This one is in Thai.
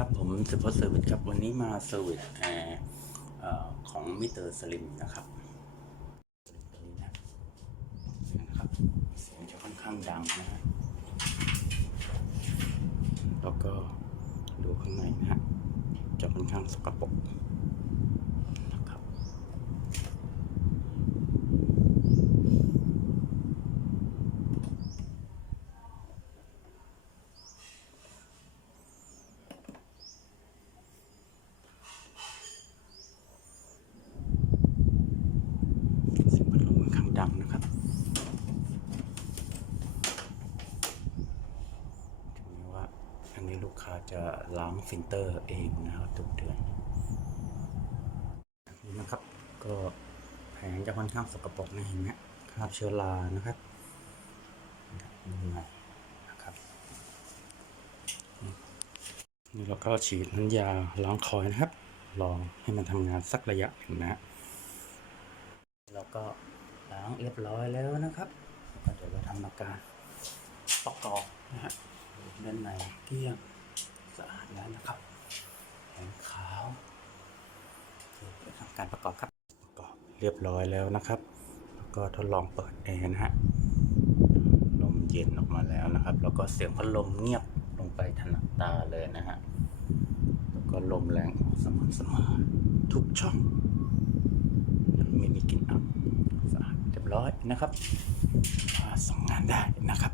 ครับผมสุพจน์เซอร์วิสครับวันนี้มาเซอร์วิสแอร์ของมิเตอร์สลิมนะครับตัวนี้นะนะครับเสียงจะค่อนข้างดังนะฮะแล้วก็ดูข้างในนะฮะจะค่อนข้างสกปรกนะครับ เสียงพัดลมค่อนข้างดังนะครับถึงแม้ว่าอั นี้ลูกค้าจะล้างฟิลเตอร์เองนะครับทุกเดือนนี่นะครับ ก็แผงจะค่อนข้างสกปรกนะเห็นไหมคราบเชื้อรานะครับนี่นะครับนี่เราก็ฉีดน้ำยาล้างคอยนะครับ ลองให้มันทำงานสักระยะหนึ่งนะเราก็ล้างเรียบร้อยแล้วนะครับก็เดี๋ยวเราทำการ ประกอบนะฮะด้านในเกลี้ยงสะอาดแล้วนะครับแข็งขาวเดี๋ยวทำการประกอบครับประกอบเรียบร้อยแล้วนะครับ แล้วก็ทดลองเปิดแอร์นะฮะลมเย็นออกมาแล้วนะครับ แล้วก็เสียงพัดลมเงียบลงไปถนัดตาเลยนะฮะแล้วก็ลมแรงสม่ำเสมอทุกช่องไม่มีกลิ่นอับสะอาดเรียบร้อยนะครับส่งงานได้นะครับ